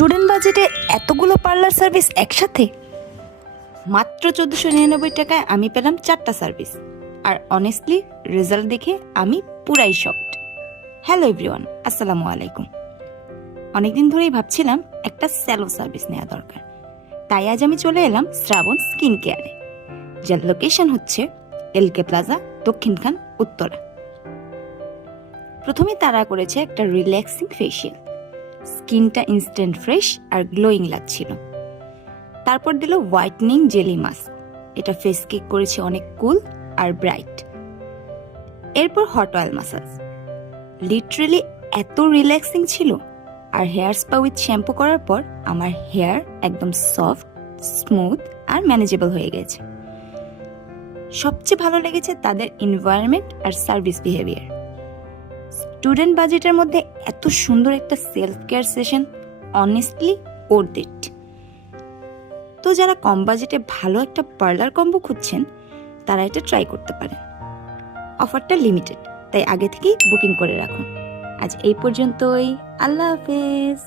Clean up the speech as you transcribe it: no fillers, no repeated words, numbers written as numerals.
Student বাজেটে এতগুলো parlour service একসাথে মাত্র 1499 টাকায় আমি পেলাম 4টা সার্ভিস। আর অনেস্টলি রেজাল্ট দেখে আমি পুরাই শকড। হ্যালো এভরিওয়ান, আসসালামু আলাইকুম। অনেকদিন ধরেই ভাবছিলাম একটা স্যালো সার্ভিস নেওয়া দরকার, তাই আজ আমি চলে এলাম শ্রাবণ স্কিন কেয়ারে, যার লোকেশন হচ্ছে এলকে প্লাজা, দক্ষিণখান, উত্তরা। প্রথমে তারা করেছে একটা রিল্যাক্সিং ফেসিয়াল, স্কিনটা ইনস্ট্যান্ট ফ্রেশ আর গ্লোয়িং লাগছিল। তারপর দিল হোয়াইটনিং জেলি মাস্ক, এটা ফেসকে করেছে অনেক কুল আর ব্রাইট। এরপর হট অয়েল মাসাজ, লিটারেলি এত রিল্যাক্সিং ছিল। আর হেয়ার স্পা উইথ শ্যাম্পু করার পর আমার হেয়ার একদম সফট, স্মুথ আর ম্যানেজেবল হয়ে গেছে। সবচেয়ে ভালো লেগেছে তাদের এনভায়রনমেন্ট আর সার্ভিস বিহেভিয়ার। স্টুডেন্ট বাজেটের মধ্যে এত সুন্দর একটা self care session honestly worth it. তো যারা কম বাজেটে ভালো একটা পার্লার কম্বো খুঁজছেন, তারা এটা ট্রাই করতে পারেন। অফারটা লিমিটেড, তাই আগে থেকেই বুকিং করে রাখুন। আজ এই পর্যন্তই, আল্লাহ হাফেজ।